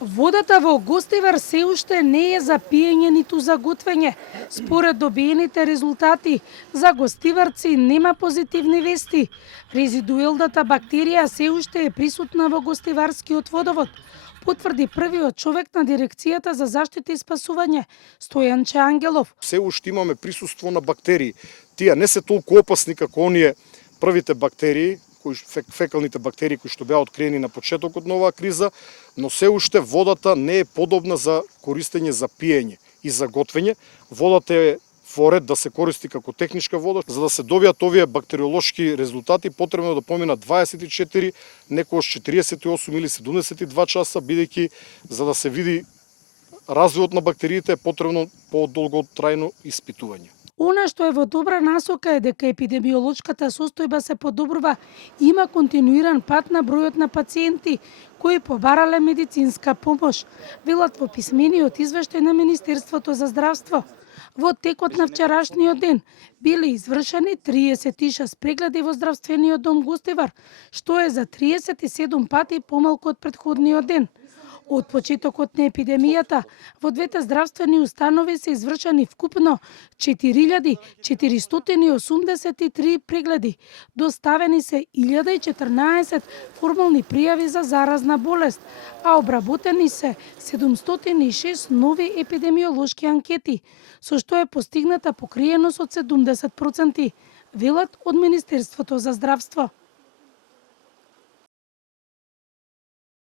Водата во Гостивар се уште не е за пиење ниту за готвење. Според добиените резултати, за гостиварци нема позитивни вести. Резидуелната бактерија се уште е присутна во гостиварскиот водовод, потврди првиот човек на Дирекцијата за заштита и спасување, Стојанче Ангелов. Се уште имаме присуство на бактерии. Тие не се толку опасни како оние првите бактерии, фекалните бактерии кои што беа откриени на почетокот на оваа криза, но се уште водата не е подобна за користење за пиење и за готвење. Водата е во ред да се користи како техничка вода. За да се добијат овие бактериолошки резултати, потребно е да поминат 24, некогаш 48 или 72 часа, бидејќи за да се види развојот на бактериите е потребно подолготрајно испитување. Она што е во добра насока е дека епидемиолошката состојба се подобрува и има континуиран пат на бројот на пациенти кои побарале медицинска помош, велат во писмениот извештај на Министерството за здравство. Во текот на вчерашниот ден биле извршени 36 прегледи во здравствениот дом Гостивар, што е за 37 пати помалку од претходниот ден. Од почетокот на епидемијата, во двете здравствени установи се извршени вкупно 4483 прегледи. Доставени се 1014 формални пријави за заразна болест, а обработени се 706 нови епидемиолошки анкети, со што е постигната покриеност од 70%, велат од Министерството за здравство.